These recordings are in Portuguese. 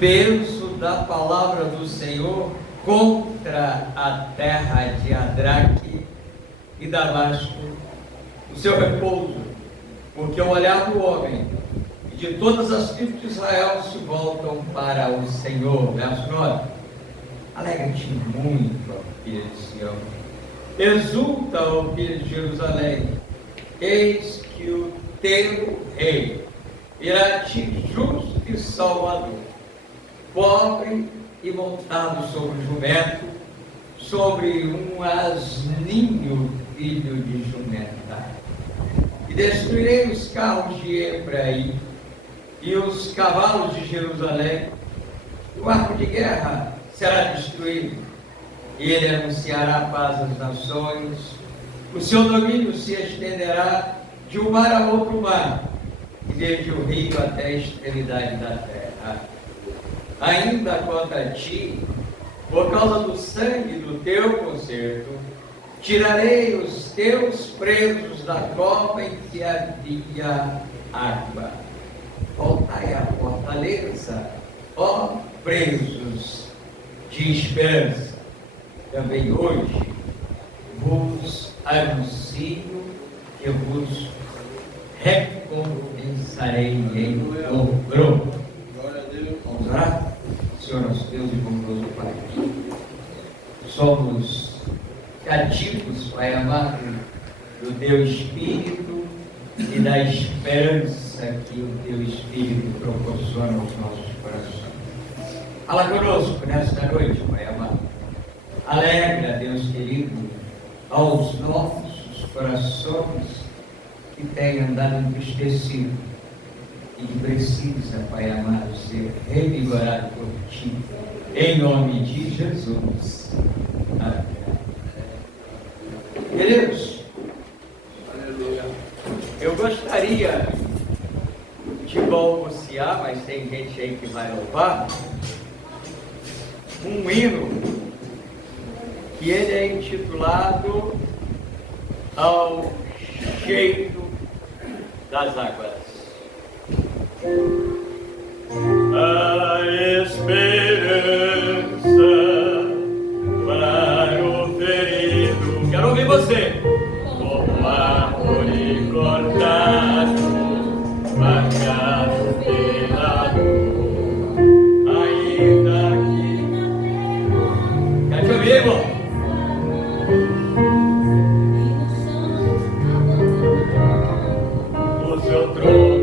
peso da palavra do Senhor contra a terra de Adraque e Damasco, o seu repouso, porque o olhar do homem e de todas as tribos de Israel se voltam para o Senhor. Verso 9. Alegra-te muito, ó filha de Sião, exulta, ó filha de Jerusalém, eis que o teu rei irá a ti justo e salvador, pobre e montado sobre um jumento, sobre um asninho, filho de jumenta. E destruirei os carros de Efraim e os cavalos de Jerusalém. O arco de guerra será destruído, e ele anunciará a paz às nações. O seu domínio se estenderá de um mar a outro mar, e desde o rio até a extremidade da terra. Ainda contra ti, por causa do sangue do teu concerto, tirarei os teus presos da cova em que havia água. Voltai à fortaleza, ó presos de esperança. Também hoje vos anuncio que vos recompensarei em dobro. Vamos orar? Senhor nosso Deus e bondoso Pai, somos cativos, Pai amado, do Teu Espírito e da esperança que o Teu Espírito proporciona aos nossos corações. Fala conosco nesta noite, Pai amado. Alegra, Deus querido, aos nossos corações que têm andado entristecidos e que precisa, Pai amado, ser revigorado por Ti, em nome de Jesus. Amém. Queridos, eu gostaria de balbuciar, mas tem gente aí que vai louvar, um hino que ele é intitulado Ao Cheiro das Águas. A esperança para o ferido. Quero ouvir você. Como árvore cortado, marcado pela dor, ainda que. Quer te ouvir, irmão? O seu trono.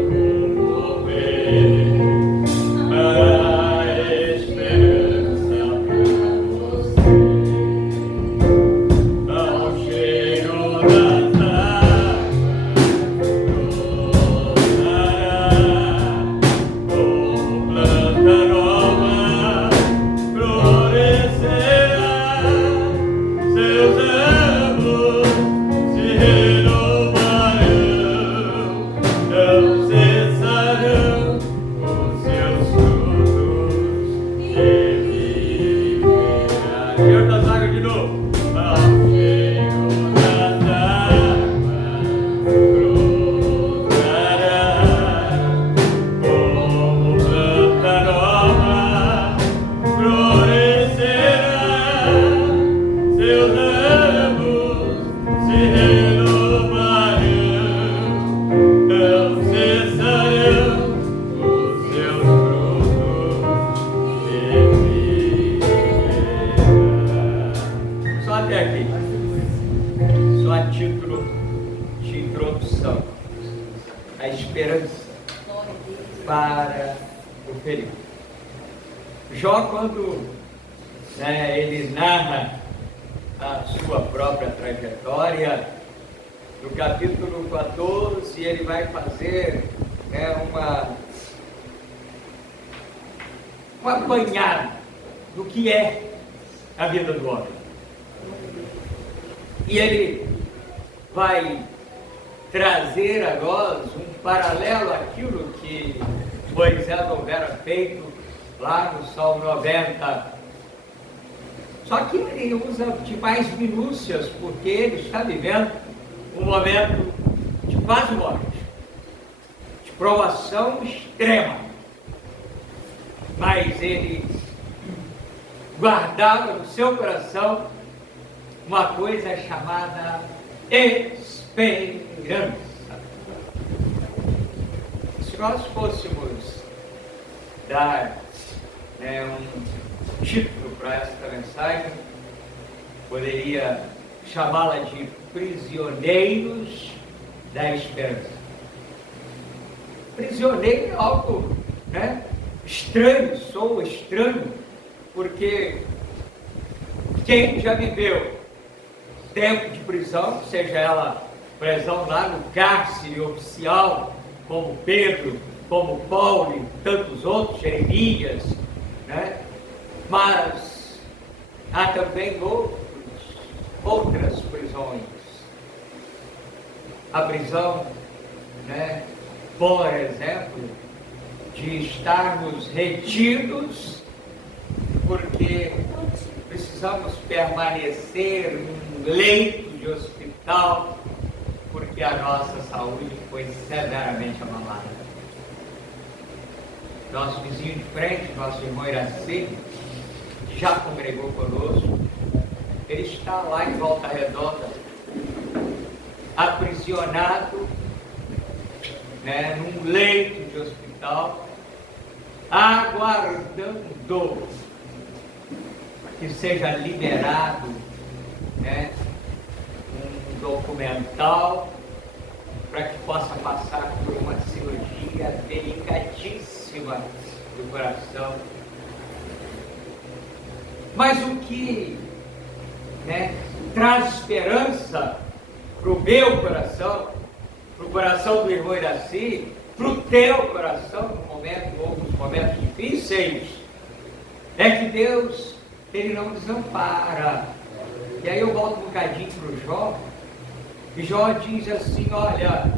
Jó, quando ele narra a sua própria trajetória, no capítulo 14, ele vai fazer um apanhado do que é a vida do homem. E ele vai trazer a nós um paralelo àquilo que Moisés houvera feito lá no Salmo 90. Só que ele usa de mais minúcias, porque ele está vivendo um momento de quase morte, de provação extrema. mas ele guardava no seu coração uma coisa chamada esperança. Se nós fôssemos dar um título para esta mensagem, poderia chamá-la de Prisioneiros da Esperança. Prisioneiro é algo estranho, soa estranho, porque quem já viveu tempo de prisão, seja ela prisão lá no cárcere oficial, como Pedro, como Paulo e tantos outros, Jeremias, mas há também outras prisões. A prisão, por exemplo, de estarmos retidos porque precisamos permanecer num leito de hospital porque a nossa saúde foi severamente abalada. Nosso vizinho de frente, nosso irmão Iraci, já congregou conosco, ele está lá em Volta Redonda, aprisionado, num leito de hospital, aguardando que seja liberado um documental para que possa passar por uma cirurgia delicadíssima do coração. Mas o que traz esperança para o meu coração, para o coração do irmão Iraci, para o teu coração nos momentos difíceis, é que Deus, Ele não desampara. E aí eu volto um bocadinho para o Jó, e Jó diz assim: olha,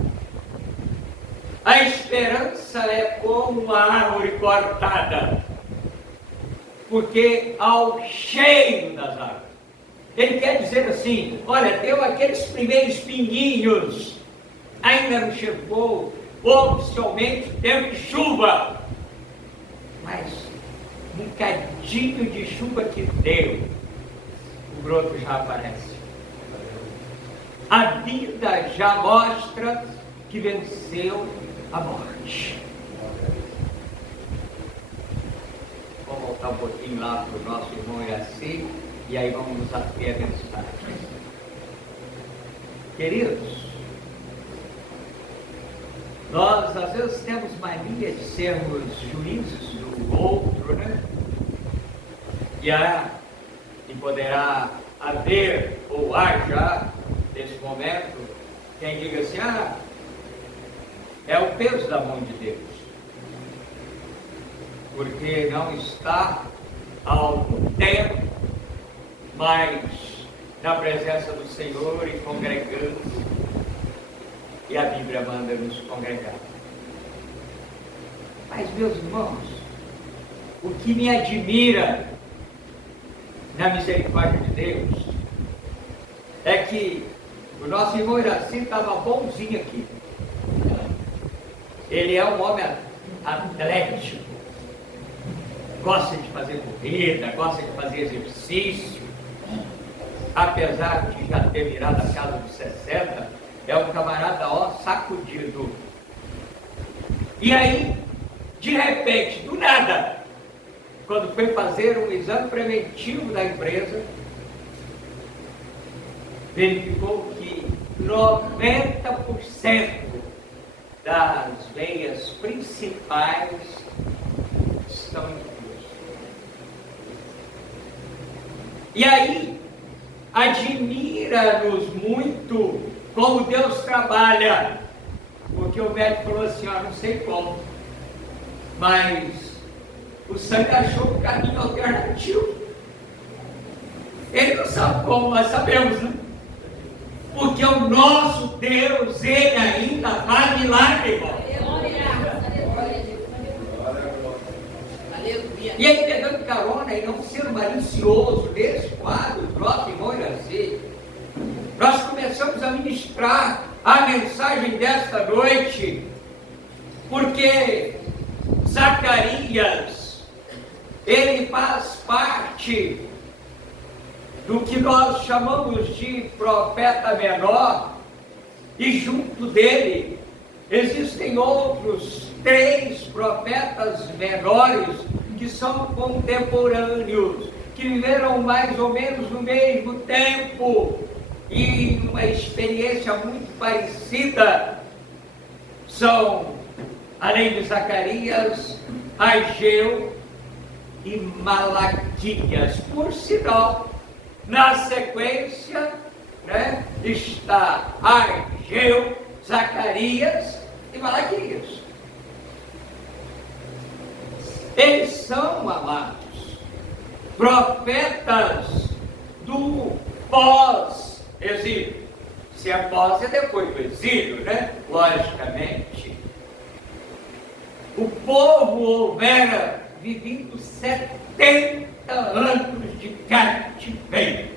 a esperança é como uma árvore cortada, porque ao cheiro das árvores. Ele quer dizer assim: olha, deu aqueles primeiros pinguinhos, ainda não chegou oficialmente tempo de chuva, mas um bocadinho de chuva que deu, o broto já aparece. A vida já mostra que venceu a morte. Vamos voltar um pouquinho lá para o nosso irmão Iraci, e aí vamos nos ater a mensagem. Queridos, nós às vezes temos mania de sermos juízes do outro, E poderá haver, ou haja, nesse momento, quem diga assim: é o peso da mão de Deus, porque não está há algum tempo mais na presença do Senhor e congregando, e a Bíblia manda nos congregar. Mas, meus irmãos, o que me admira na misericórdia de Deus é que o nosso irmão Iraci estava bonzinho aqui. Ele é um homem atlético, gosta de fazer corrida, gosta de fazer exercício, apesar de já ter virado a casa dos 60, é um camarada sacudido. E aí, de repente, do nada, quando foi fazer um exame preventivo da empresa, verificou que 90% das veias principais estão em curso. E aí, admira-nos muito como Deus trabalha, porque o médico falou assim: não sei como, mas o sangue achou um caminho alternativo. Ele não sabe como, nós sabemos, Porque o nosso Deus, Ele ainda faz milagre, irmão. E aí, pegando carona e não sendo malicioso nesse quadro, o nosso irmão Iraci, nós começamos a ministrar a mensagem desta noite, porque Zacarias ele faz parte do que nós chamamos de profeta menor, e junto dele existem outros 3 profetas menores que são contemporâneos, que viveram mais ou menos no mesmo tempo e uma experiência muito parecida. São, além de Zacarias, Ageu e Malaquias. Por sinal, na sequência, está Ageu, Zacarias e Malaquias. Eles são, amados, profetas do pós-exílio. Se é pós, é depois do exílio, logicamente. O povo houvera vivido 70 anos de cativeiro.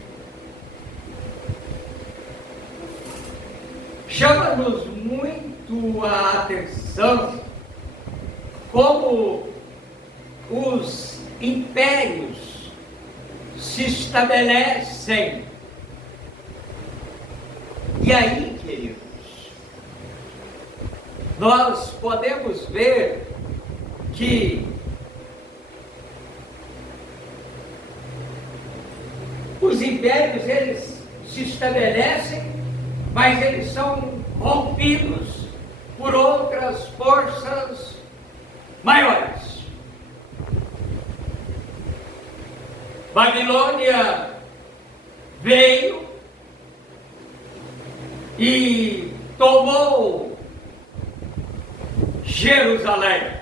Chama-nos muito a atenção como os impérios se estabelecem. E aí, queridos, nós podemos ver que os impérios, eles se estabelecem, mas eles são rompidos por outras forças maiores. Babilônia veio e tomou Jerusalém,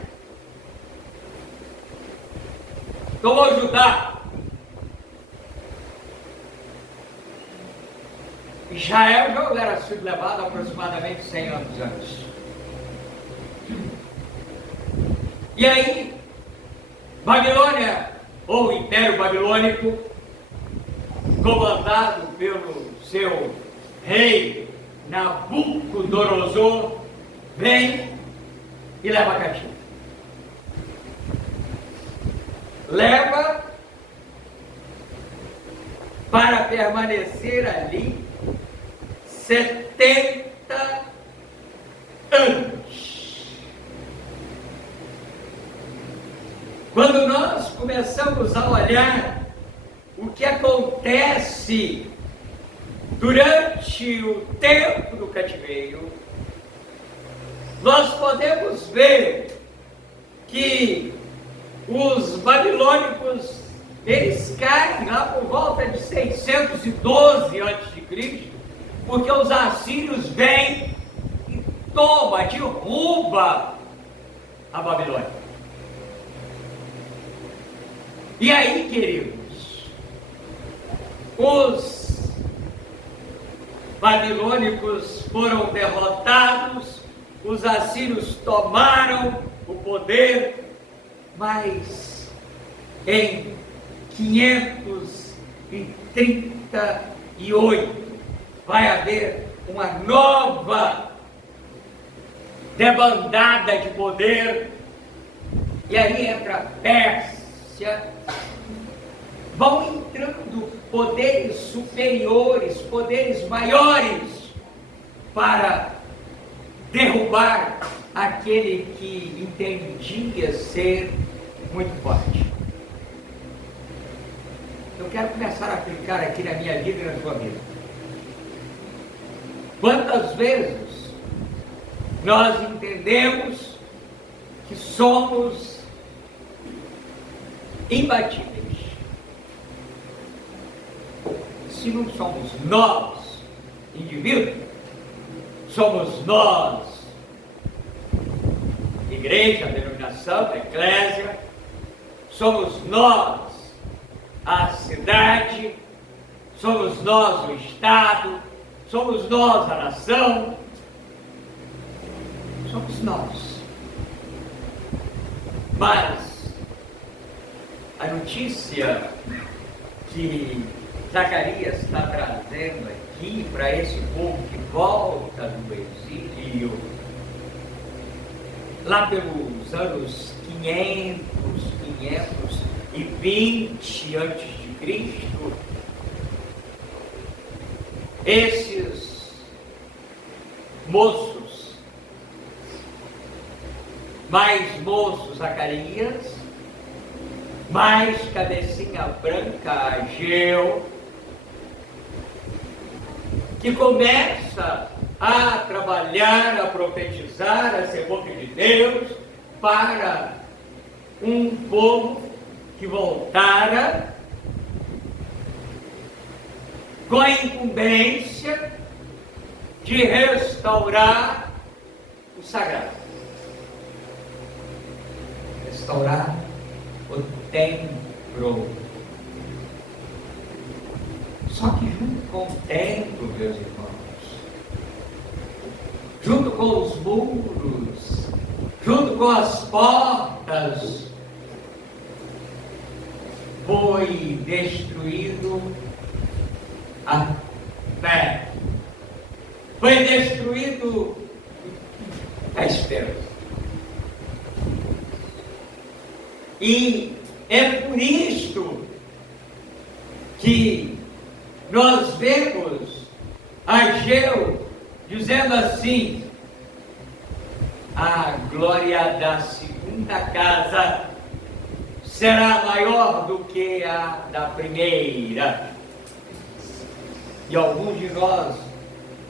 tomou Judá. Israel já houvera sido levado aproximadamente 100 anos antes. E aí, Babilônia, ou Império Babilônico, comandado pelo seu rei Nabucodonosor, vem e leva cativo. Leva para permanecer ali 70 anos. Quando nós começamos a olhar o que acontece durante o tempo do cativeiro, nós podemos ver que os babilônicos, eles caem lá por volta de 612 a.C., porque os assírios vêm e tomam, derruba a Babilônia. E aí, queridos, os babilônicos foram derrotados, os assírios tomaram o poder, mas em 538 vai haver uma nova debandada de poder, e aí entra a Pérsia. Vão entrando poderes superiores, poderes maiores, para derrubar aquele que entendia ser muito forte. Eu quero começar a aplicar aqui na minha vida e na sua vida. Quantas vezes nós entendemos que somos imbatíveis? Se não somos nós, indivíduos, somos nós, igreja, denominação, eclésia, somos nós, a cidade, somos nós, o Estado, somos nós, a nação, somos nós. Mas a notícia que Zacarias está trazendo aqui para esse povo que volta do exílio, lá pelos anos 500 e 20 antes de Cristo, esses moços, mais moço Zacarias, mais cabecinha branca Ageu, que começa a trabalhar, a profetizar, a ser boca de Deus para um povo que voltara com a incumbência de restaurar o sagrado, restaurar o templo. Só que junto com o templo, meus irmãos, junto com os muros, junto com as portas, foi destruído a fé, foi destruído a esperança. E é por isto que nós vemos Ageu dizendo assim: a glória da segunda casa será maior do que a da primeira. E alguns de nós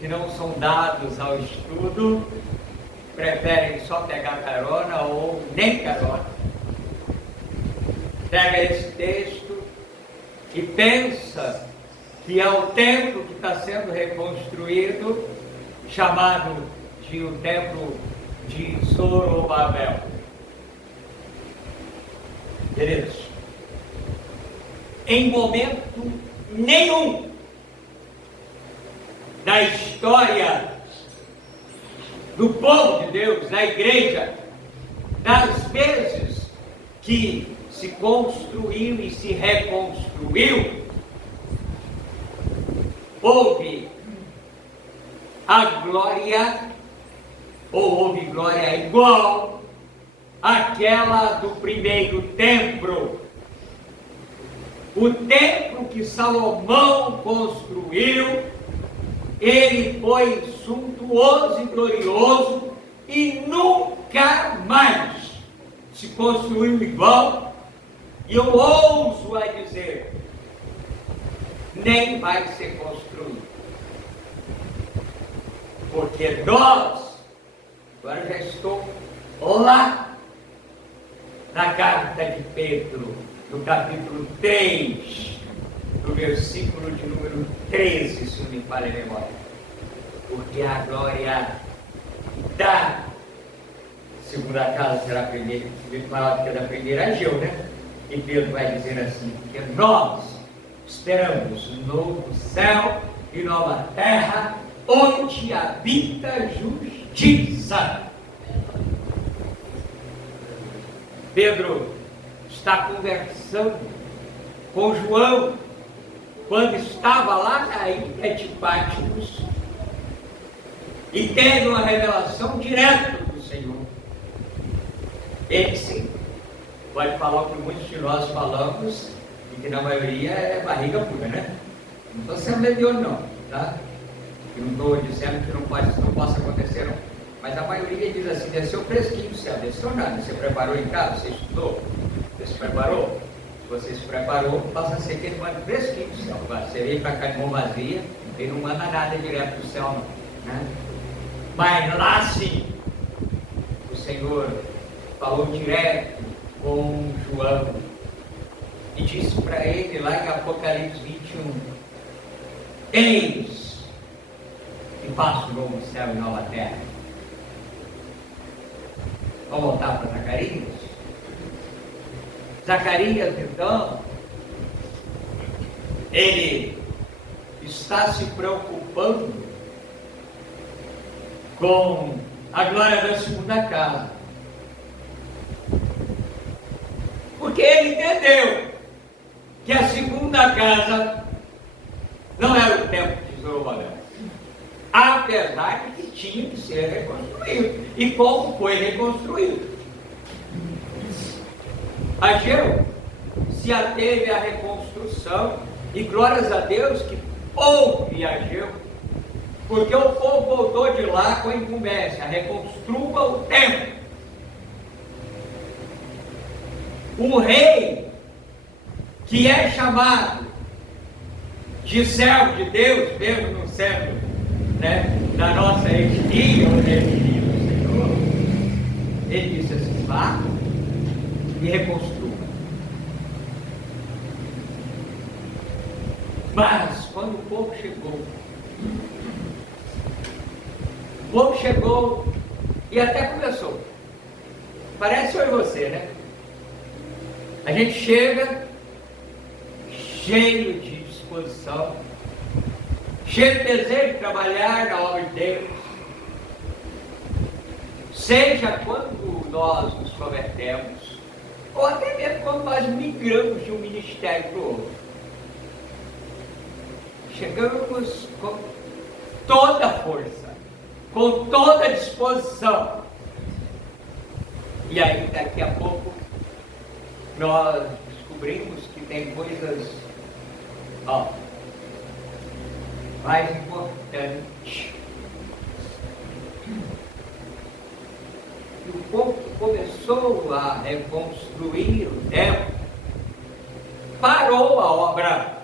que não são dados ao estudo preferem só pegar carona ou nem carona. Pega esse texto e pensa que é o templo que está sendo reconstruído, chamado de o templo de Zorobabel. Queridos, em momento nenhum da história do povo de Deus, da igreja, das vezes que se construiu e se reconstruiu, houve a glória, ou houve glória igual àquela do primeiro templo. O templo que Salomão construiu, ele foi suntuoso e glorioso e nunca mais se construiu igual. E eu ouso a dizer, nem vai ser construído. Porque nós, agora já estou lá na carta de Pedro, no capítulo 3, no versículo de número 13, se não me falha a memória. Porque a glória da segunda casa será primeira, maior que a da primeira, Ageu, né? E Pedro vai dizer assim: porque nós esperamos um novo céu e nova terra, onde habita justiça. Pedro está conversando com João, quando estava lá na ilha de Patmos, e teve uma revelação direta do Senhor. Ele sim pode falar o que muitos de nós falamos, e que na maioria é barriga pura, né? Não estou sendo mediano não, tá? Eu não estou dizendo que não possa acontecer não. Mas a maioria diz assim: desceu fresquinho do céu, desceu nada. Você preparou em casa? Você estudou? Você se preparou? Se você se preparou, passa a ser que ele manda fresquinho do céu. Você veio para cá de mão vazia, ele não manda nada direto do céu não, né? Mas lá sim, o Senhor falou direto com João e disse para ele lá em Apocalipse 21: eis que faço novo céu e nova terra. Vamos voltar para Zacarias? Zacarias, então, ele está se preocupando com a glória da segunda casa, porque ele entendeu que a segunda casa não era o templo de Zorobabel, apesar de que tinha que ser reconstruído. E como foi reconstruído? Ageu se se ateve à reconstrução, e glórias a Deus que houve Ageu, porque o povo voltou de lá com a incumbência: reconstrua o templo. O rei, que é chamado de servo de Deus, mesmo no centro, da nossa etnia, ou da etnia do Senhor, ele disse assim: vá e reconstrua. Mas quando o povo chegou e até começou. Parece eu e você, né? A gente chega cheio de disposição, cheio de desejo de trabalhar na obra de Deus. Seja quando nós nos convertemos, ou até mesmo quando nós migramos de um ministério para o outro. Chegamos com toda a força, com toda a disposição. E aí, daqui a pouco, nós descobrimos que tem coisas mais importantes. E o povo começou a reconstruir o templo, parou a obra,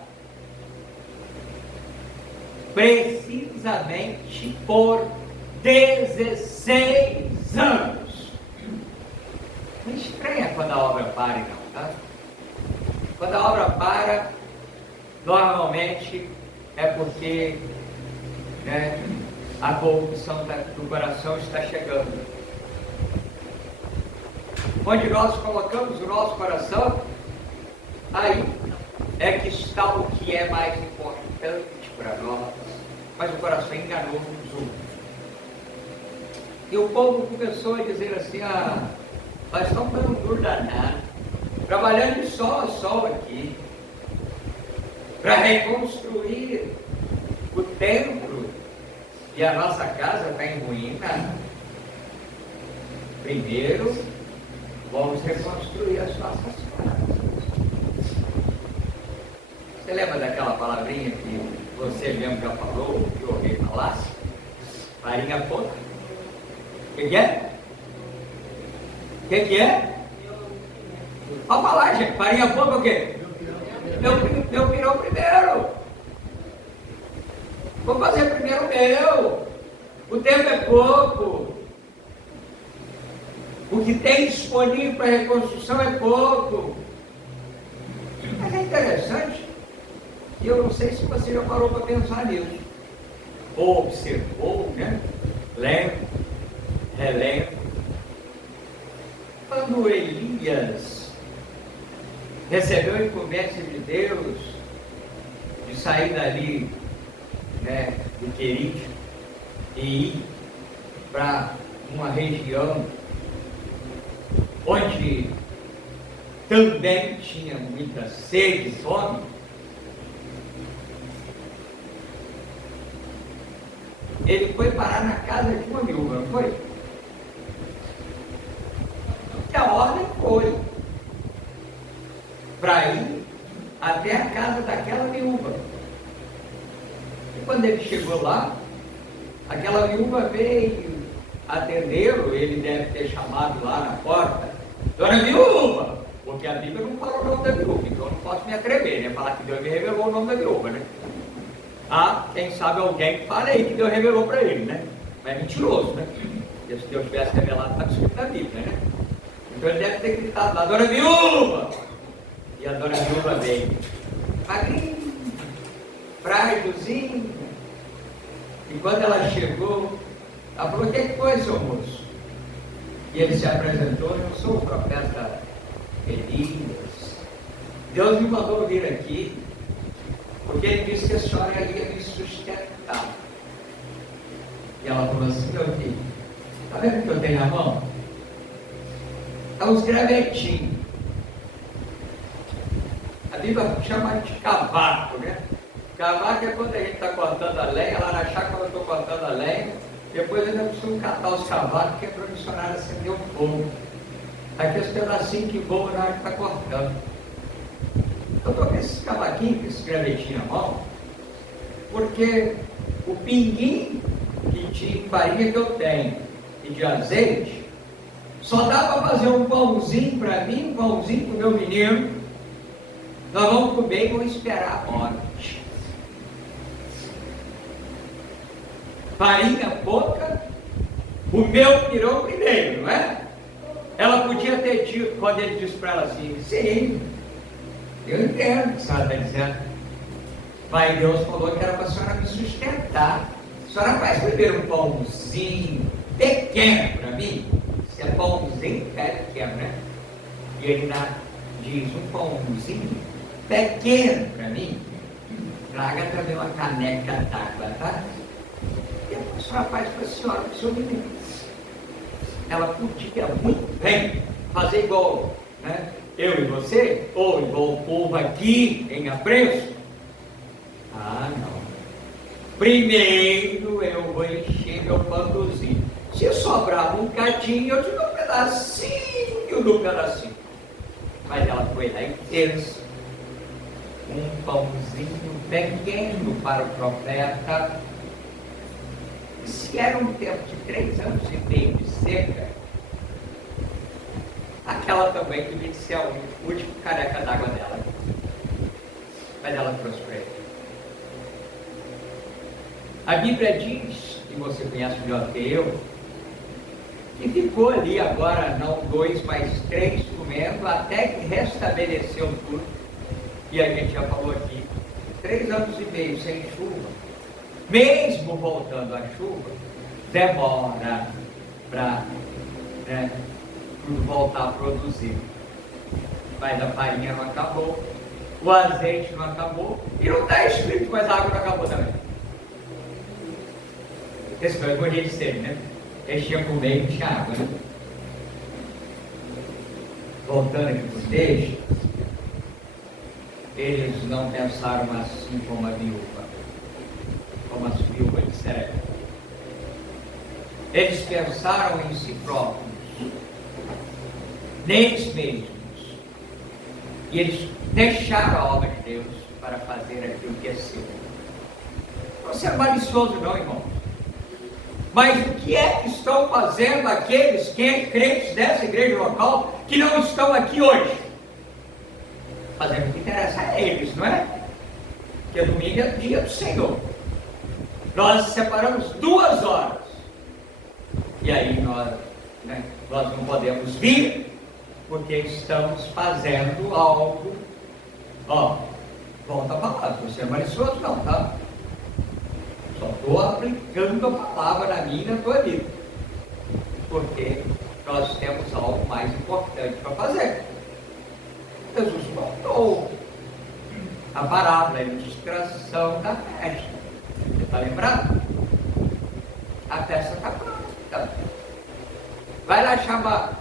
precisamente por 16 anos. Não estranha quando a obra para, não, tá? Quando a obra para, normalmente é porque a corrupção do coração está chegando. Onde nós colocamos o nosso coração, aí é que está o que é mais importante para nós, mas o coração enganou os outros. E o povo começou a dizer assim: nós estamos dando duro danado, trabalhando de sol a sol aqui, para reconstruir o templo, e a nossa casa está em ruína. Primeiro, vamos reconstruir as nossas casas. Você lembra daquela palavrinha que você mesmo já falou, que eu ouvi falar? Farinha pouca? O que é? O que é? Pode falar, gente. Farinha pouca o quê? Meu pirão primeiro. Vou fazer primeiro o meu. O tempo é pouco. O que tem disponível para reconstrução é pouco. Mas é interessante. E eu não sei se você já parou para pensar nisso. Ou observou, lembra, relembra. Quando Elias recebeu a incumbência de Deus de sair dali, do Querite, e ir para uma região onde também tinha muita sede e fome, ele foi parar na casa de uma viúva, não foi? E a ordem foi para ir até a casa daquela viúva. E quando ele chegou lá, aquela viúva veio atendê-lo. Ele deve ter chamado lá na porta: dona viúva, porque a Bíblia não fala o nome da viúva, então eu não posso me atrever, falar que Deus me revelou o nome da viúva, quem sabe alguém que fale aí que Deus revelou para ele, mas é mentiroso, porque se Deus tivesse revelado, está escrito na Bíblia, então ele deve ter gritado lá: dona viúva! E a dona viúva veio, magrinha, frágilzinha, e quando ela chegou, ela falou: o que foi, seu moço? E ele se apresentou: eu sou o profeta Elias, Deus me mandou vir aqui, porque ele disse que a senhora ia me sustentar. E ela falou assim: meu filho, está vendo o que eu tenho na mão? É uns gravetinhos. A Bíblia chama de cavaco, Cavaco é quando a gente está cortando a lenha, lá na chácara eu estou cortando a lenha, depois eu preciso catar os cavacos, que é para o missionário acender o fogo. Aqueles pedacinhos que voam na hora que está cortando. Eu estou com esse cavaquinho, com esse gravetinho na mão, porque o pinguim de farinha que eu tenho e de azeite, só dá para fazer um pãozinho para mim, um pãozinho para o meu menino. Nós vamos comer e vamos esperar a morte. Farinha pouca, o meu pirou primeiro, não é? Ela podia ter dito, quando ele disse para ela assim, sim, eu entendo o que a senhora está dizendo. Mas Deus falou que era para a senhora me sustentar. A senhora faz primeiro um pãozinho pequeno para mim. Se é pãozinho pequeno, né? E ele diz, um pãozinho pequeno para mim. Traga também uma caneca d'água, tá? E a senhora faz para a senhora, para o seu menino. Ela podia muito bem fazer igual, né? Eu e você, ou igual o povo aqui em Apreço. Ah, não. Primeiro eu vou encher meu panduzinho. Se sobrar um cadinho, eu te dou um pedacinho do pedacinho. Mas ela foi lá e fez um pãozinho pequeno para o profeta. Se era um tempo de 3 anos e meio de seca, aquela também devia ser a última caneca d'água dela. Mas ela trouxe para ele. A Bíblia diz, e você conhece melhor que eu, que ficou ali agora, não 2, mas 3 comendo, até que restabeleceu tudo. E a gente já falou aqui, 3 anos e meio sem chuva. Mesmo voltando à chuva, demora para tudo voltar a produzir. Mas a farinha não acabou, o azeite não acabou, e não está escrito, mas a água não acabou também. Esse foi o morrer de sede, né? Eles tinham comer e tinha água, né? Voltando aqui para o texto, eles não pensaram assim como a viúva, como as viúvas disseram. Eles pensaram em si próprios, neles mesmos, e eles deixaram a obra de Deus para fazer aquilo que é seu. Não ser malicioso não, irmão. Mas o que é que estão fazendo aqueles crentes dessa igreja local que não estão aqui hoje? Fazendo o que interessa a eles, não é? Porque domingo é o dia do Senhor. Nós separamos 2 horas. E aí nós não podemos vir, porque estamos fazendo algo. Ó, volta a palavra, você é malicioso não, tá? Só estou aplicando a palavra na minha e na tua vida. Porque nós temos algo mais importante para fazer. Jesus contou a parábola, a ilustração da festa. Você está lembrado? A festa está pronta. Vai lá chamar.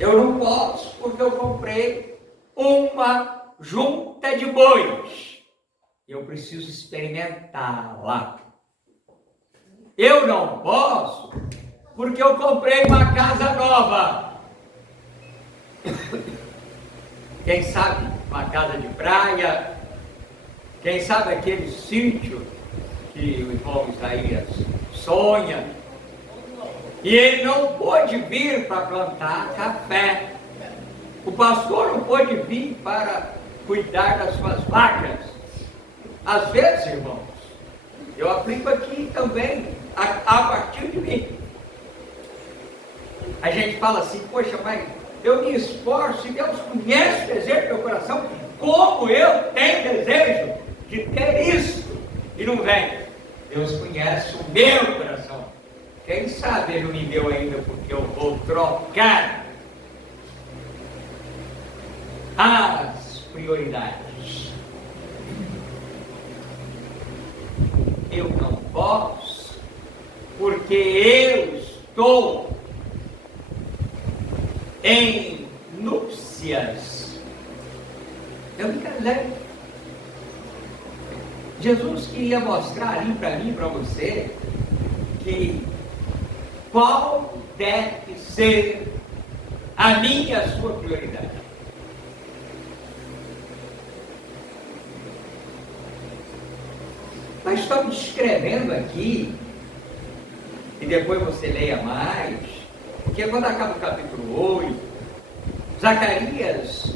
Eu não posso porque eu comprei uma junta de bois. Eu preciso experimentá-la. Eu não posso porque eu comprei uma casa nova. Quem sabe uma casa de praia, quem sabe aquele sítio que o irmão Isaías sonha. E ele não pôde vir para plantar café. O pastor não pôde vir para cuidar das suas vacas. Às vezes, irmãos, eu aplico aqui também, a partir de mim. A gente fala assim, poxa, mas eu me esforço e Deus conhece o desejo do meu coração, como eu tenho desejo de ter isso, e não vem. Deus conhece o meu coração. Quem sabe Ele não me deu ainda, porque eu vou trocar as prioridades. Eu não posso, porque eu estou em núpcias. Eu me casei. Jesus queria mostrar ali para mim, para você, que qual deve ser a minha e a sua prioridade. Nós estamos descrevendo aqui, e depois você leia mais, porque quando acaba o capítulo 8, Zacarias,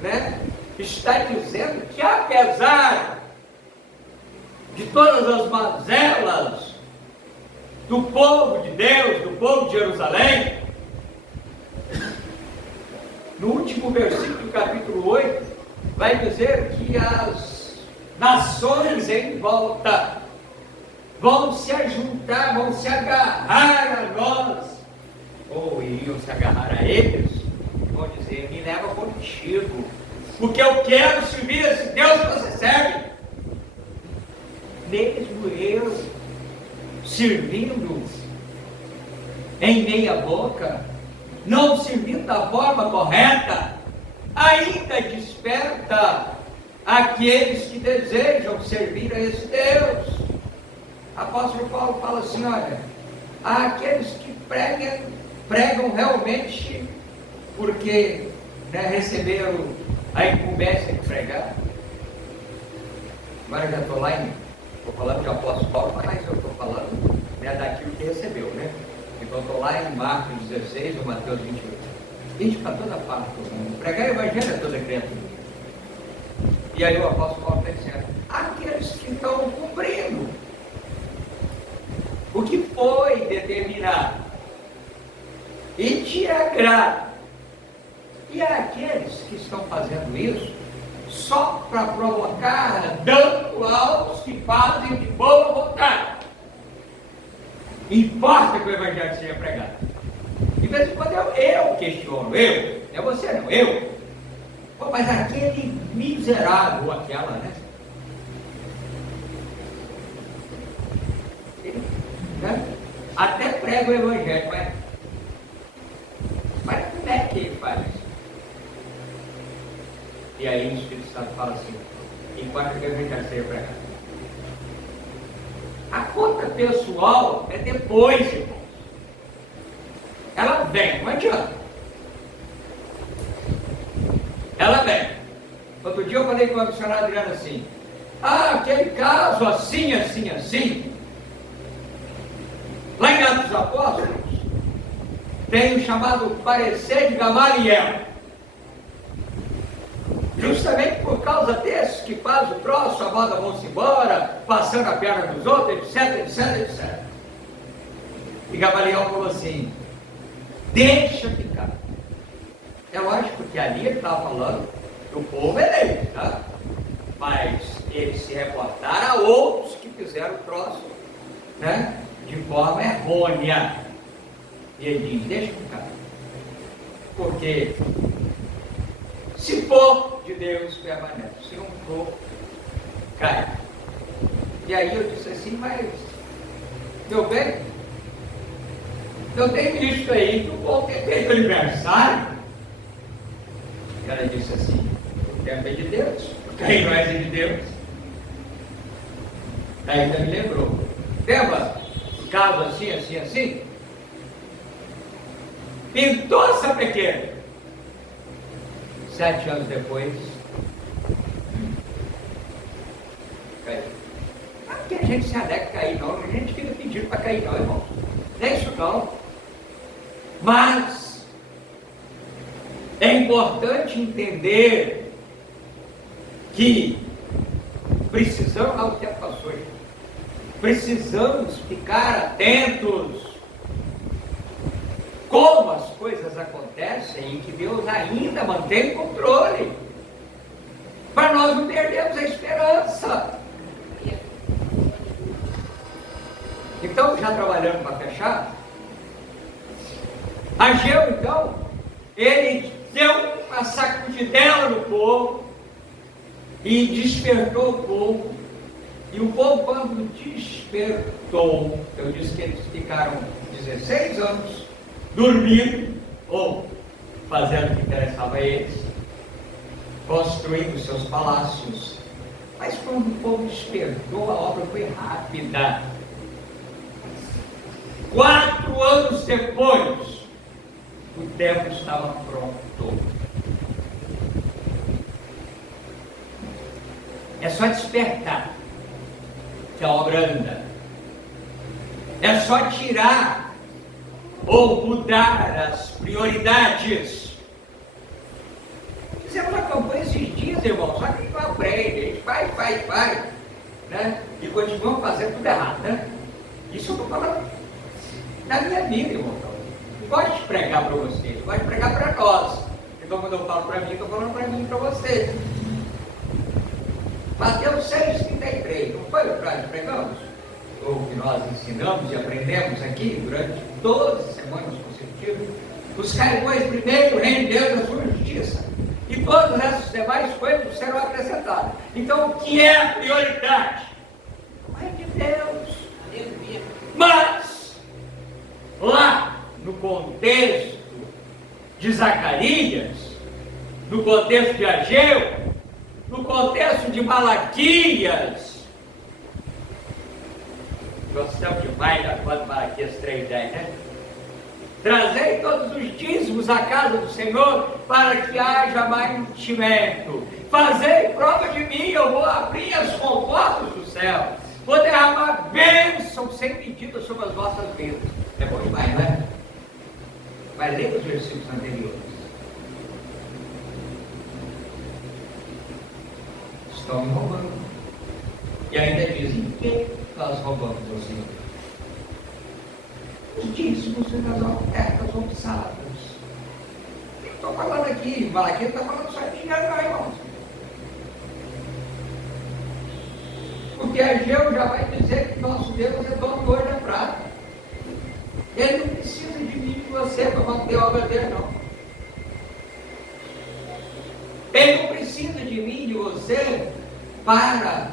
né, está dizendo que apesar de todas as mazelas do povo de Deus, do povo de Jerusalém, no último versículo do capítulo 8, vai dizer que as nações em volta vão se ajuntar, vão se agarrar a nós, ou iriam se agarrar a eles, vão dizer: me leva contigo, porque eu quero servir esse Deus que você serve. Mesmo eu servindo em meia boca, não servindo da forma correta, ainda desperta aqueles que desejam servir a esse Deus. Apóstolo Paulo fala assim: olha, há aqueles que pregam realmente porque, né, receberam a incumbência de pregar. Agora já estou lá estou falando de apóstolo Paulo, mas eu estou falando, né, daquilo que recebeu, né? Então estou lá em Marcos 16 ou Mateus 28. Gente, para toda parte do mundo, pregar o evangelho a toda criatura. E aí o apóstolo Paulo está dizendo: aqueles que estão cumprindo o que foi determinado e te agrada, e há aqueles que estão fazendo isso só para provocar dano aos que fazem de boa vontade. Importa que o evangelho seja pregado. De vez em quando eu questiono, não é você não, eu. Pô, mas aquele miserável, aquela, né? Até prega o evangelho, mas como é que ele faz isso? E aí o Espírito Santo fala assim: enquanto que o evangelho seja pregado. A conta pessoal é depois, irmãos. Ela vem, não adianta. Ela vem. Outro dia eu falei com a missionária Adriana assim: aquele caso assim, assim, assim. Lá em Atos dos Apóstolos, tem o chamado parecer de Gamaliel. Justamente por causa desses que faz o troço, a moda vão-se embora, passando a perna dos outros, etc, etc, etc. E Gamaliel falou assim: deixa ficar. É lógico que ali ele estava falando do povo eleito, tá? Mas ele se reportaram a outros que fizeram o troço, né, de forma errônea. E ele diz: deixa ficar. Porque se for de Deus, permanece. Se não for, cai. E aí eu disse assim: mas, meu bem, eu tenho visto aí que o povo tem feito aniversário. E ela disse assim: o tempo é de Deus, quem não é de Deus. Aí ainda me lembrou: lembra o caso assim, assim, assim? Pintou essa pequena. 7 anos depois, caiu. Não é porque a gente se alegra cair, não. A gente fica pedindo para cair, não, irmão. Não é isso, não. Mas é importante entender que precisamos, o tempo passou, precisamos ficar atentos como as coisas acontecem e que Deus ainda mantém o controle, para nós não perdermos a esperança. Então, já trabalhando para fechar, Ageu, então, ele deu uma sacudidela no povo e despertou o povo. E o povo, quando despertou, eu disse que eles ficaram 16 anos dormindo, ou fazendo o que interessava a eles, construindo seus palácios. Mas quando o povo despertou, a obra foi rápida. 4 anos depois, o templo estava pronto. É só despertar. que a obra anda. É só tirar ou mudar as prioridades. Fizemos uma campanha esses dias, irmão, só que a gente não aprende, a gente faz, né? E continuamos fazendo tudo errado, né? Isso eu estou falando da minha vida, irmão. Não gosto de pregar para vocês, gosto de pregar para nós. Então quando eu falo para mim, estou falando para mim e para vocês. Mateus 6,33, não foi o que nós pregamos? Ou que nós ensinamos e aprendemos aqui durante 12 semanas consecutivas? Buscai, pois, primeiro o reino de Deus e a sua justiça, e todas essas demais coisas serão acrescentadas. Então, o que é a prioridade? O reino de Deus. Mas, lá no contexto de Zacarias, no contexto de Ageu, no contexto de Malaquias, gostamos demais da conta de Malaquias 3:10, né? Trazei todos os dízimos à casa do Senhor, para que haja mantimento. Fazei prova de mim, eu vou abrir as comportas do céu, vou derramar bênção sem medida sobre as vossas vidas. É bom demais, não é? Mas leia os versículos anteriores. Estão me roubando. E ainda dizem: que nós roubamos ao Senhor? Os dízimos e das ofertas obsadas. Eu estou falando aqui, Malaquias está falando só de dinheiro, não, irmãos. Porque Ageu já vai dizer que nosso Deus é dono do ouro e da prata. Ele não precisa de mim e de você para manter a obra dele, não. Ele não precisa de mim e de você para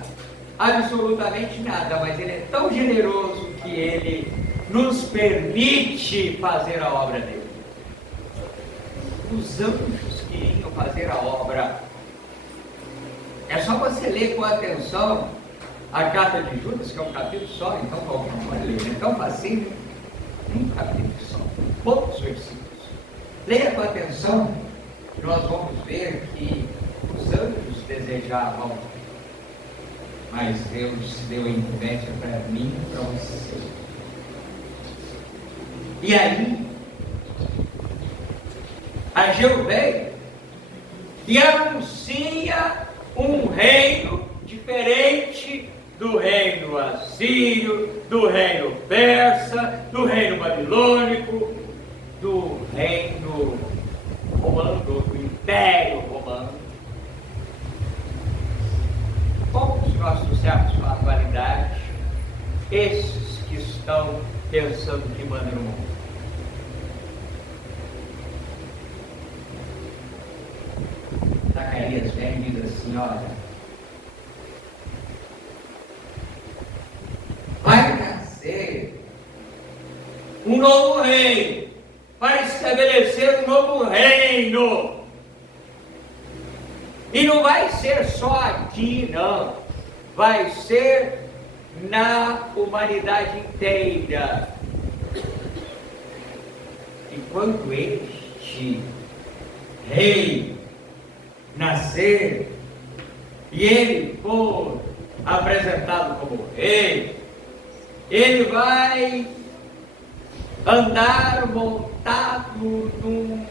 absolutamente nada, mas ele é tão generoso que ele nos permite fazer a obra dele. Os anjos queriam fazer a obra. É só você ler com atenção a carta de Judas, que é um capítulo só, então qualquer um pode ler, é tão facinho, um capítulo só, poucos versículos. Leia com atenção, que nós vamos ver que os anjos desejavam, mas Deus deu a incumbência para mim e para você. E aí, Ageu veio e anuncia um reino diferente do reino assírio, do reino persa, do reino babilônico, do reino romano, do império romano. Poucos nós trouxemos com a atualidade esses que estão pensando que mandam no mundo. Zacarias vem e diz assim: olha, vai nascer um novo rei para estabelecer um novo reino. E não vai ser só aqui, não. Vai ser na humanidade inteira. E quando este rei nascer e ele for apresentado como rei, ele vai andar montado num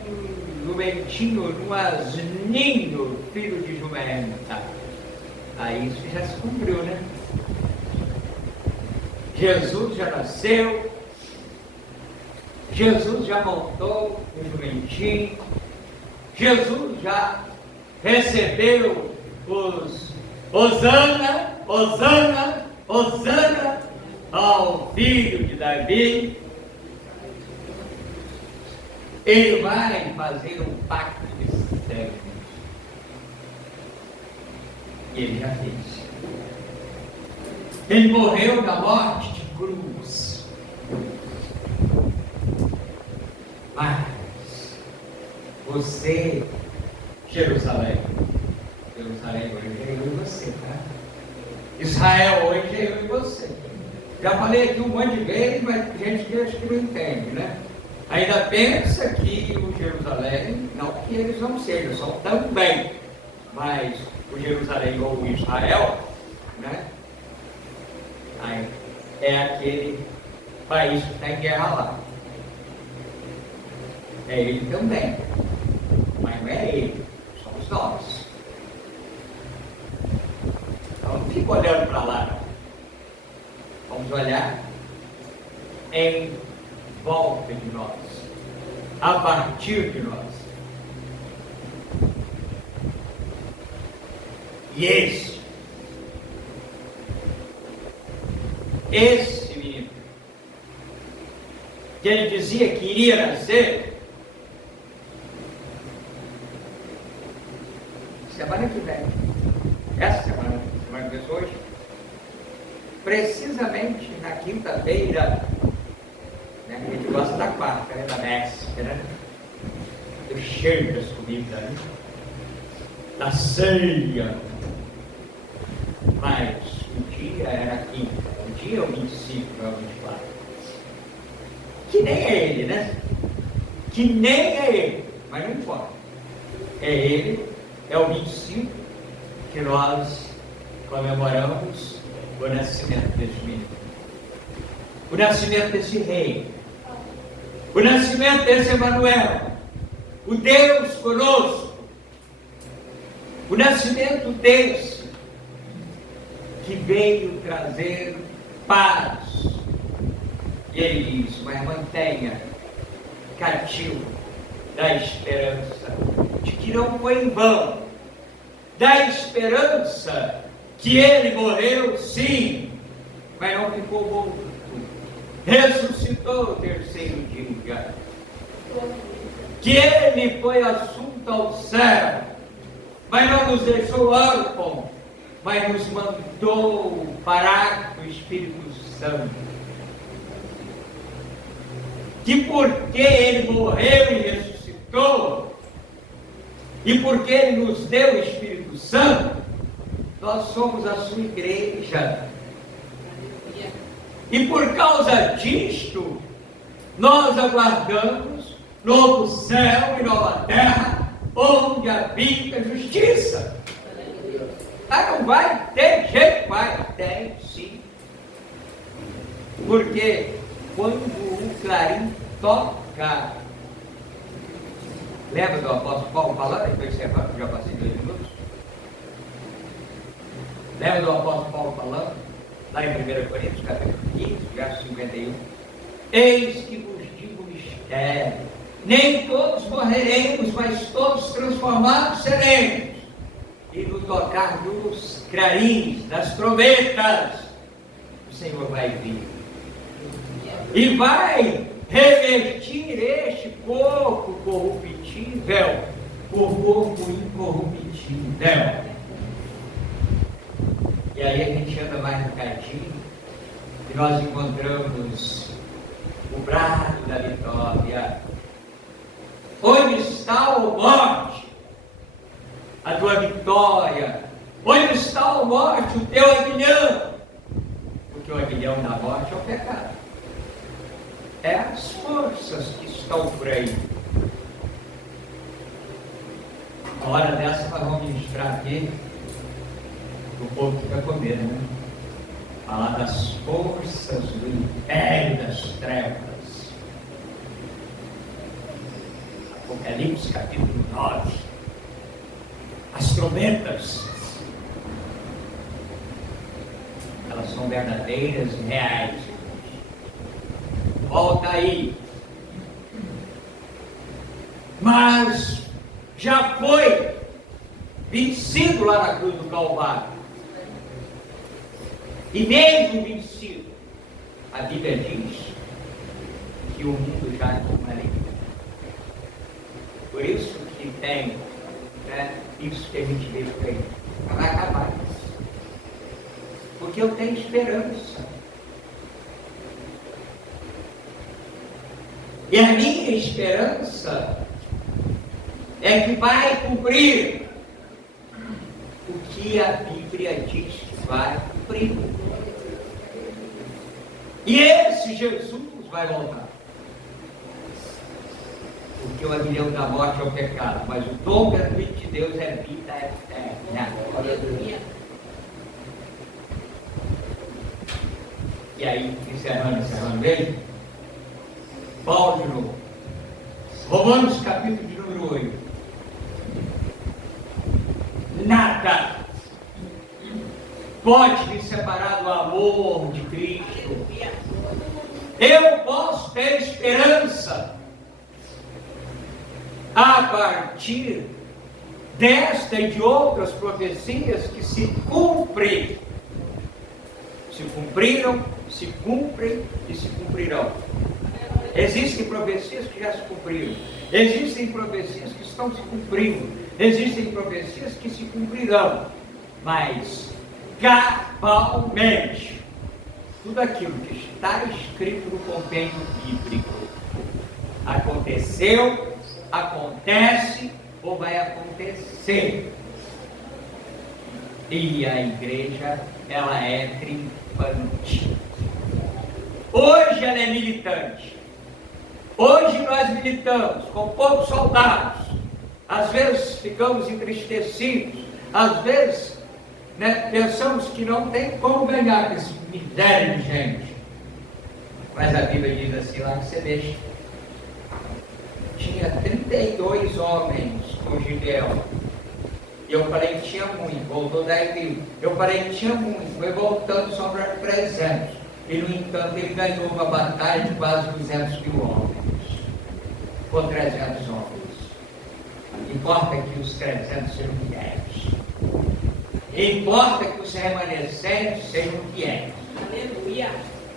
jumentinho, num asninho, filho de jumenta. Aí isso já se cumpriu, né? Jesus já nasceu, Jesus já montou um jumentinho, Jesus já recebeu os Hosana, Hosana, Hosana ao filho de Davi. Ele vai fazer um pacto de sangue. E ele já fez. Ele morreu da morte de cruz. Mas você, Jerusalém hoje é eu e você, tá? Israel hoje é eu e você. Já falei aqui um monte de vezes, mas gente que acho que não entende, né? Ainda pensa que o Jerusalém, não que eles não sejam, são também, mas o Jerusalém ou o Israel, né? Aí, é aquele país que está em guerra lá. É ele também. Mas não é ele, somos nós. Então não fica olhando para lá, não. Vamos olhar em volta de nós, a partir de nós. E esse menino, que ele dizia que iria nascer, semana que vem, essa semana que vem hoje, precisamente na quinta-feira, né, a gente gosta da quarta, né, da véspera, do cheiro das comidas, né, da ceia, mas o dia era quinta, o dia é o 25, não é o 24, que nem é ele, né, que nem é ele, mas não importa, é ele, é o 25 que nós comemoramos o nascimento desse menino, o nascimento desse rei, o nascimento desse Emanuel, o Deus conosco, o nascimento desse que veio trazer paz. E ele diz: mas mantenha cativo da esperança de que não foi em vão, da esperança que ele morreu, sim, mas não ficou morto, ressuscitou no terceiro dia, que ele foi assunto ao céu, mas não nos deixou órfãos, mas nos mandou o Paráclito, o Espírito Santo, que porque ele morreu e ressuscitou, e porque ele nos deu o Espírito Santo, nós somos a sua igreja. E por causa disto, nós aguardamos novo céu e nova terra, onde habita a justiça. Ah, não vai ter jeito, vai, tem sim. Porque quando o clarim toca, lembra do apóstolo Paulo falando? Estou encerrando, já passei 2 minutos. Lembra do apóstolo Paulo falando? Lá em 1 Coríntios, capítulo 15, verso 51. Eis que vos digo mistério, nem todos morreremos, mas todos transformados seremos. E no tocar dos clarins, das trombetas, o Senhor vai vir. E vai revertir este corpo corruptível por corpo incorruptível. E aí a gente anda mais um bocadinho e nós encontramos o brado da vitória. Onde está, ó morte, a tua vitória? Onde está, ó morte, o teu aguilhão? Porque o aguilhão da morte é o pecado. É as forças que estão por aí. A hora dessa nós vamos ministrar aqui, o povo fica com medo, né? Falar das forças do império das trevas. Apocalipse capítulo 9. As trombetas, elas são verdadeiras e reais. Volta aí. Mas já foi vencido lá na cruz do Calvário. E mesmo vencido, a Bíblia diz que o mundo já não é livre. Por isso que tem, né, isso que a gente vê por aí. Não vai acabar isso. Porque eu tenho esperança. E a minha esperança é que vai cumprir o que a Bíblia diz que vai cumprir. E esse Jesus vai voltar. Porque o aguilhão da morte é o pecado, mas o dom gratuito de Deus é vida eterna. E aí, encerrando ele, Paulo de novo. Romanos capítulo de número 8. Nada pode me separar do amor de Cristo. Eu posso ter esperança a partir desta e de outras profecias que se cumprem. Se cumpriram, se cumprem e se cumprirão. Existem profecias que já se cumpriram. Existem profecias que estão se cumprindo. Existem profecias que se cumprirão. Mas, cabalmente, tudo aquilo que está escrito no compêndio bíblico aconteceu, acontece ou vai acontecer. E a igreja, ela é triunfante. Hoje ela é militante. Hoje nós militamos com poucos soldados. Às vezes ficamos entristecidos. Às vezes pensamos que não tem como ganhar com esse miséria de gente. Mas a Bíblia diz assim lá que você deixa. Tinha 32 homens com Gideão. E eu falei que tinha muito, voltou 10 mil. Eu falei que tinha muito, foi voltando só para 300. E no entanto ele ganhou uma batalha de quase 200 mil homens. Com 300 homens. Importa que os 300 sejam fiéis. Importa que os remanescentes sejam fiéis. Aleluia.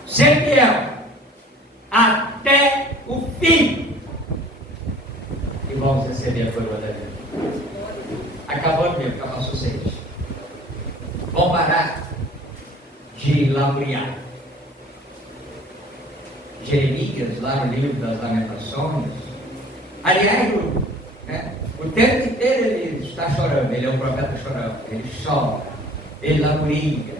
Ser fiel até o fim. E vamos receber a coroa da vida. Acabando mesmo, acabou sucesso. Vamos parar de lamuriar. Jeremias, lá no livro das Lamentações, aliás, o tempo inteiro ele está chorando, ele é um profeta chorando, ele chora, ele lamuria,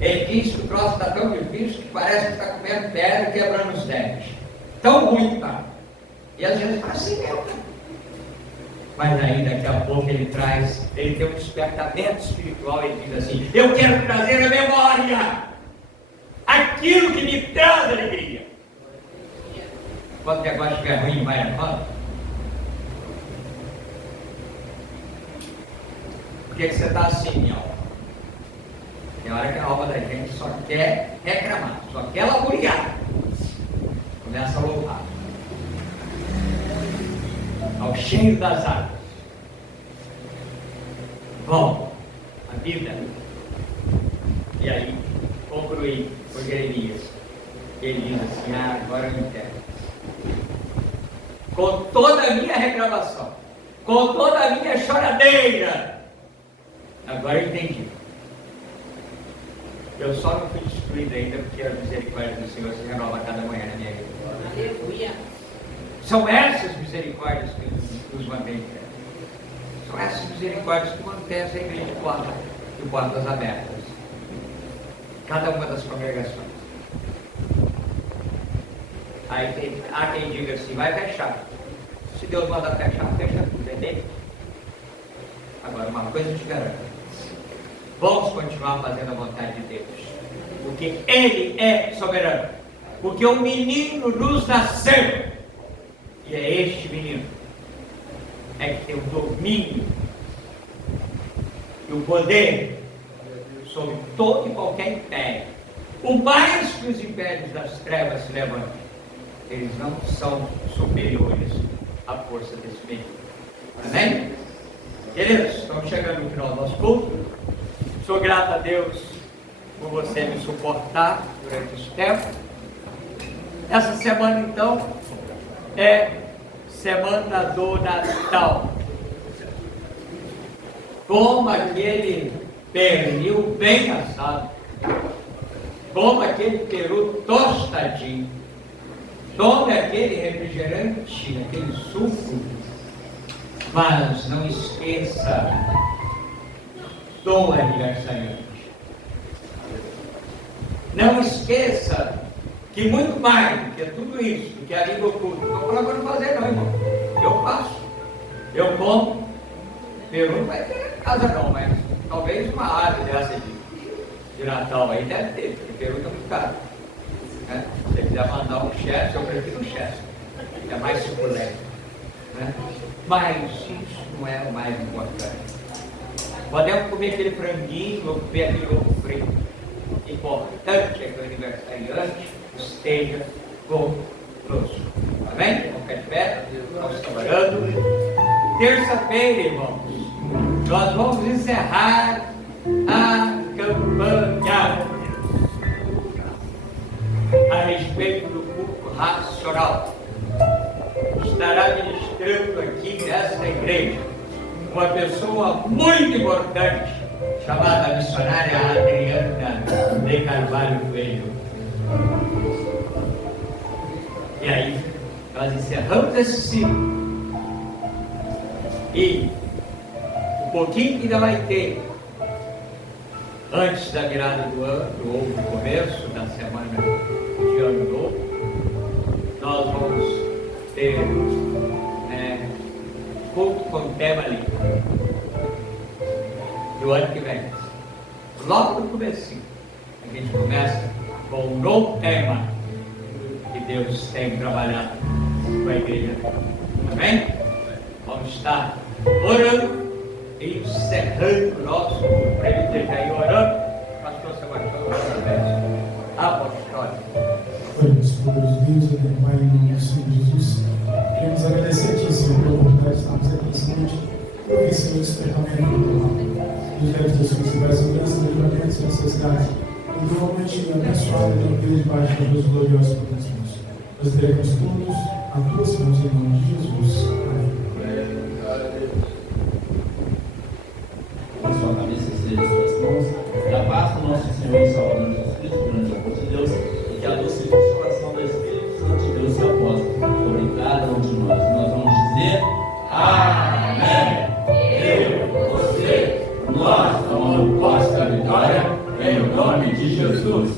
ele diz que o troço está tão difícil que parece que está comendo pedra e quebrando os dentes, tão ruim tá. E às vezes fala assim mesmo. Mas aí daqui a pouco ele tem um despertamento espiritual, ele diz assim: eu quero trazer à memória aquilo que me traz alegria. Quando o negócio estiver ruim, vai levando. Por que você está assim, minha alma? Tem hora que a alma da gente só quer reclamar, só quer lamuriar. Começa a louvar. Ao cheiro das águas. Bom, a vida. E aí, concluí por Jeremias. Ele diz assim: agora eu entendo. Com toda a minha reclamação, com toda a minha choradeira, agora eu entendi. Eu só não fui destruído ainda porque a misericórdia do Senhor se renova cada manhã na minha vida. Aleluia. São essas misericórdias que nos mantêm em pé. São essas misericórdias que mantêm essa igreja de portas abertas. Cada uma das congregações. Aí há quem diga assim: vai fechar. Se Deus manda fechar, fecha tudo, é dele. Agora, uma coisa eu te garanto: vamos continuar fazendo a vontade de Deus, porque Ele é soberano. Porque um menino nos nasceu. E é este menino que tem o domínio e o poder sobre todo e qualquer império. O mais que os impérios das trevas se levantam, eles não são superiores à força desse menino. Amém? Queridos, estamos chegando no final do nosso culto. Sou grato a Deus por você me suportar durante esse tempo. Essa semana, então, é semana do Natal. Como aquele pernil bem assado, como aquele peru tostadinho, tome aquele refrigerante, aquele suco, mas não esqueça do aniversariante. Não esqueça que muito mais do que tudo isso, do que a língua oculta, não estou falando para não fazer não, irmão. Eu faço. Eu como. Peru não vai ter em casa não, mas talvez uma árvore dessa de Natal aí deve ter, porque Peru está muito caro. Né? Se você quiser mandar um chefe, eu prefiro um chefe. É mais suculento. Né? Mas isso não é o mais importante. Podemos comer aquele franguinho ou comer aquele ovo frito. O importante é que o aniversariante esteja conosco. Amém? Vamos ficar de pé? Estamos orando. Terça-feira, irmãos, nós vamos encerrar a campanha a respeito do culto racional. Estará ministrando aqui nesta igreja uma pessoa muito importante, chamada missionária Adriana de Carvalho Coelho. E aí, nós encerramos esse ciclo. E o pouquinho que ainda vai ter, antes da virada do ano, ou no começo da semana de ano novo, nós vamos ter culto com tema ali do ano que vem. Logo no começo, a gente começa com um novo tema que Deus tem trabalhado com a igreja. Amém? Vamos estar orando e encerrando o nosso culto. Para ele esteja aí orando, pastor Sebastião, apostólico. Oremos, poderoso Deus, Pai, em nome do Senhor Jesus. Queremos agradecer a Ti, Senhor, pela oportunidade de estarmos aqui nessa noite. Eu vi, Senhor, despertamento cultural. Nos deve ter suas segurança, livramentos e necessidades. E normalmente abençoado e tranquilo debaixo da Deus gloriosa por Deus. Nós teremos todos a Tuas mãos em nome de Jesus. Amém. Com sua cabeça esteja em suas mãos, e a paz do nosso Senhor e Salvador Jesus Cristo, grande amor de Deus, e que a doce consolação do Espírito Santo de Deus se aposta sobre cada um de nós. Nós vamos dizer amém. Eu, você, nós tomamos posse da vitória em o nome de Jesus.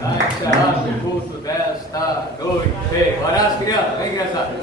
Vai encerrar o curso desta noite. Bora as crianças, vem criançada.